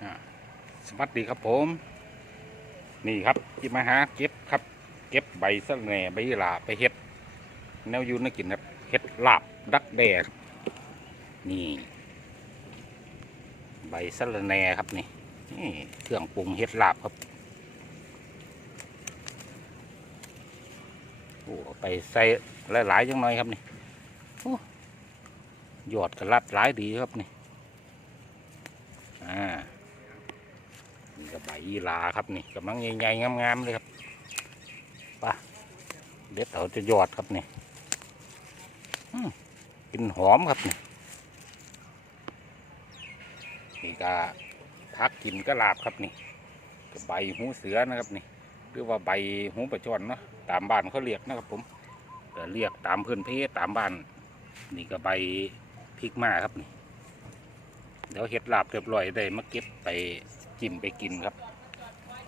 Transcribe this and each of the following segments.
สวัสดีครับผม นี่ครับที่มาหาเก็บครับ เก็บใบสะระแหน่ใบหลาไปเฮ็ด แนวยูนกินครับเฮ็ดลาบดักแด้ครับนี่ ใบสะระแหน่ครับนี่เครื่องปรุงเฮ็ดลาบครับโอ้ไปใส่หลายๆจังหน่อยครับนี่โอ้ยอดกระลัดหลายดีครับนี่ อ่า นี่ก็ใบยีลาครับนี่กำลังใหญ่ๆงามๆเลยครับปะเด็ดเอาจะยอดครับนี่กลินหอมครับนี่นี่ก็พักกินก็ลาบครับนี่ก็ใบหูเสือนะครับนี่หรือว่าใบหูประจอนเนาะตามบ้านเขาเรียกนะครับ ผมแต่เรียกตามพื้นเพตามบ้าน นี่ก็ใบพริกมาครับนี่เดี๋ยวเห็ดลาบเรียบร้อยได้มาเก็บไป จิ้มไปกินครับ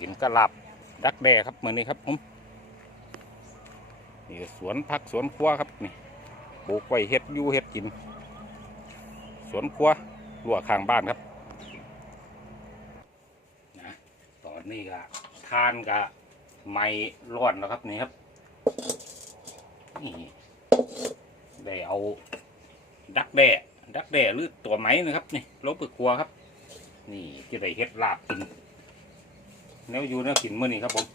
กินก็ลาบดักแด้ครับเหมือนนี้ครับผมนี่สวนผักสวนครัวครับนี่ปลูกไว้เห็ดยูเห็ดกิน สวนครัวรั้วข้างบ้านครับนะตอนนี้ก็ทานก็ไม่ร้อนแล้วครับนี่ครับนี่ได้เอาดักแด้ดักแด้หรือตัวไหมนะครับนี่ลบไปครัวครับ นี่จะได้เฮ็ดลาบกินแนวอยู่แนวกินเมื่อนี้ครับผม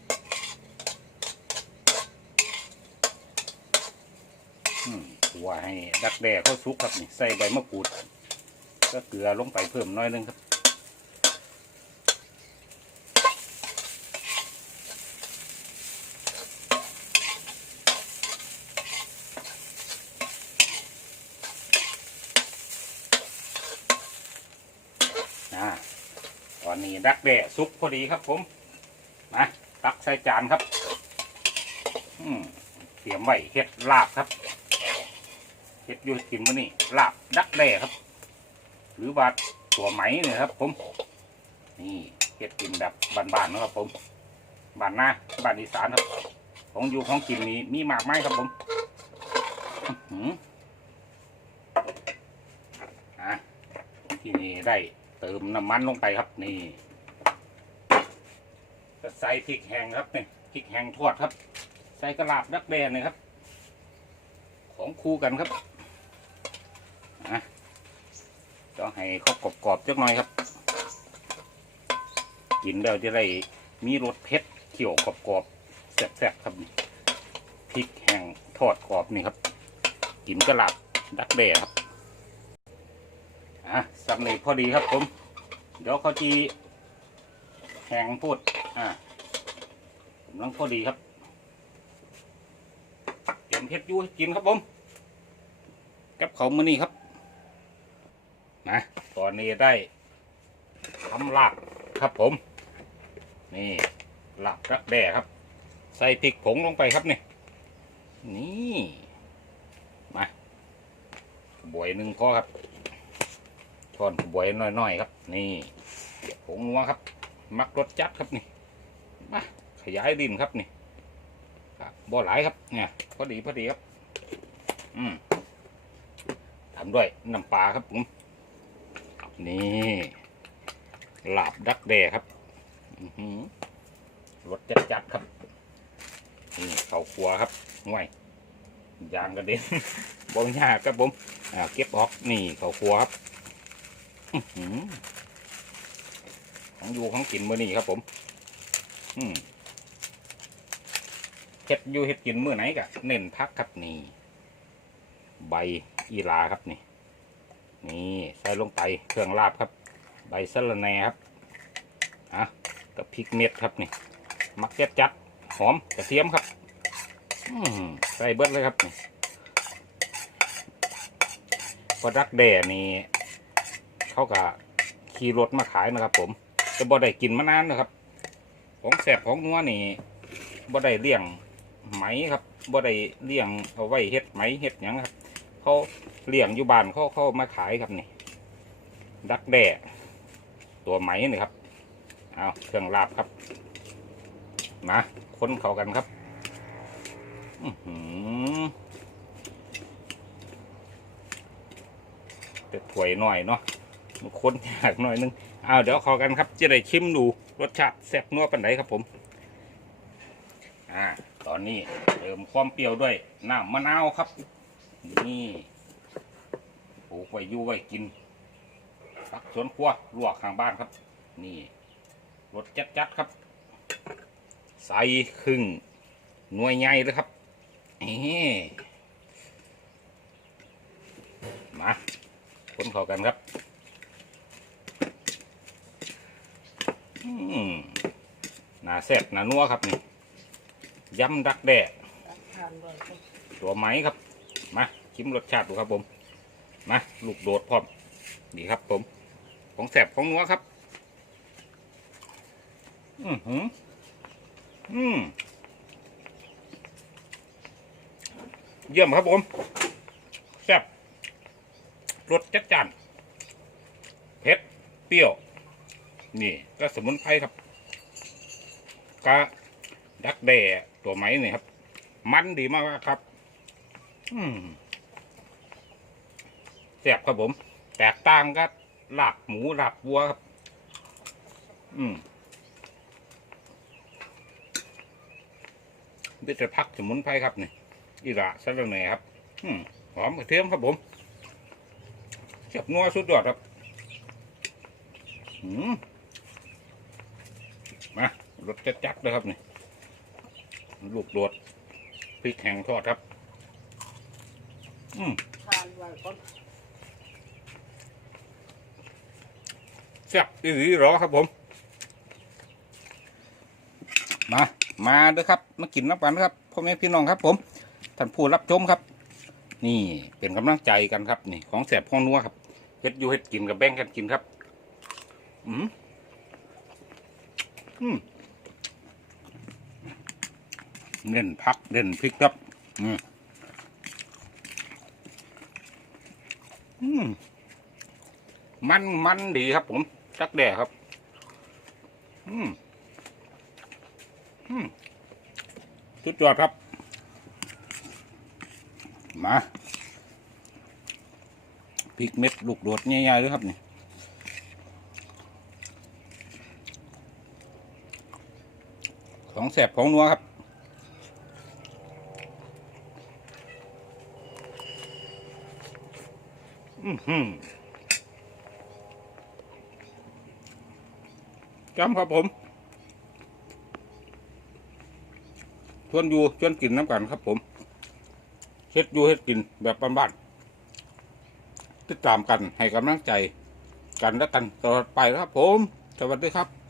หัวให้ดักแด้เขาสุกครับนี่ใส่ใบมะกรูดก็เกลือลงไปเพิ่มน้อยนึงครับ นนี้ดักแด้สุกพอดีครับ ผมมาตักใส่จานครับอืมเตรียมไว้เห็ดลาบครับเห็ดยูกินวันนี้ลาบดักแด้ครับ หรือว่าตัวไหมเนี่ยครับ ผม นี่เห็ดกินแบบบานๆนะครับ ผมบานหน้าบานอีสานครับ ของอยู่ของกินนี้มีมากไหมครับผมอื้อหืออะที่นี่ได้ เติมน้ำมันลงไปครับนี่ก็ใส่พริกแห้งครับนี่พริกแห้งทอดครับ ใส่กระลาบดักแดนนะครับ ของคู่กันครับอะต้องให้เขากรอบๆจักหน่อยครับ กินแล้วจะได้มีรสเผ็ดเขียวกรอบๆแซ่บๆครับพริกแห้งทอดกรอบนี่ครับ กินกระลาบดักแดครับ อะสำเร็จพอดีครับผม เดี๋ยวเขาจีแห้งพูดอ่ากำลังพอดีครับเตรียมเฮ็ดยู่กินครับผมกับเขามือนี้ครับนะตอนนี้ได้ทำลาบครับผม นี่ลาบรักแด่ครับ ใส่พริกผงลงไปครับนี่นี่มาบวยหนึ่งพอครับ ช้อนบวยน้อยๆครับ นี่เดี๋ยวผงนัวครับ มักรสจัดครับนี่มาขยายดินครับนี่ครับบ่หลายครับเนี่ยพอดีพอดีครับ อืมทำด้วยน้ำปลาครับผมนี่ลาบดักแด้ครับอื้อหือรสจัดๆครับนี่เขาวคั่วครับห่วยยางกระเด็นบ่ยากครับผมอ่าเก็บออกนี่เขาวคั่วครับ ของอยู่ของกินมือนี้ครับ ผม อืมเห็ดอยู่เห็ดกินมือไหนกะเน้นพักครับนี่ ใบอีลาครับนี่ นี่ใส่ลงไปเครื่องลาบครับ ใบสะระแหน่ครับอะกับพริกเม็ดครับนี่ มักเจัดจัดหอมกระเทียมครับ อืมใส่เบิดเลยครับนี่พอดักแด่นี่ เขาก็ขี่รถมาขายนะครับ ผมจะบ่ได้กินมานานนะครับ ของแสบของนัวนี่บ่ได้เลี้ยงไหมครับบ่ได้เลี้ยงเอาไว้เฮ็ดไหมเฮ็ดหยังครับ เขาเลี้ยงอยู่บ้านเขาเขามาขายครับนี่ ดักแด่ตัวไหมนี่ครับเอาเครื่องลาบครับมาค้นเขากันครับแต่ถวยหน่อยเนาะ คนยากหน่อยนึงเอาเดี๋ยวขอกันครับจะได้ชิมดูรสชาติแซ่บนัวปันไหนครับผม อ่า ตอนนี้เติมความเปรี้ยวด้วยน้ำมะนาวครับ นี่ปลูกไว้ยู่ไว้กินผักสวนครัวลวกข้างบ้านครับ นี่รสจัดๆครับ ใส่ครึ่งหน่วยใหญ่เลยครับเอ๊มาคนเข้ากันครับ อืม หนาแซ่บหนานัวครับนี่ยำดักแด้ทานบ่อยก็ตัวไหมครับ มาชิมรสชาติดูครับผม มาลูกโดดพร้อมนี่ครับผม ของแสบของนัวครับ อือหืออืมเยี่ยมครับผมแซ่บรสจัดจ้านเผ็ดเปรี้ยว นี่ก็สมุนไพรครับกะดักแด่ตัวไหมนี่ครับ มันดีมากครับ อืมแซ่บครับผม แตกต่างกับลาบหมูหลาบวัวครับ อืมนี่จะพักสมุนไพรครับนี่อีระสะระแหน่ครับ อืมหอมกระเทียมครับผมแซ่บนัวสุดยอดครับ อืม รสจัดๆเลยครับนี่ลูกโดดพริกแห้งทอดครับ อืมทานบ่อยก็แซ่บอีหลีหรอครับผม มา มาเด้อครับ มากินน้ำกันครับพ่อแม่พี่น้องครับ ผมท่านผู้รับชมครับ นี่เป็นกำลังใจกันครับ นี่ ของแสบของนัวครับเฮ็ดอยู่เฮ็ดกินกับแบ่งกันกินครับ อืมอืม เน้นพักเน้นพริกครับอืมอืมมันมันดีครับผมจักแด่ครับ อืมอืมสุดยอดครับ มาพริกเม็ดลูกโดดใหญ่ๆเลยครับนี่ของแสบของนัวครับ อือหือ จำครับผม ชวนอยู่ชวนกินน้ำกันครับผมเฮ็ดอยู่เฮ็ดกินแบบบ้านๆติดตามกันให้กำลังใจ กันและกันตลอดไปครับผม สวัสดีครับ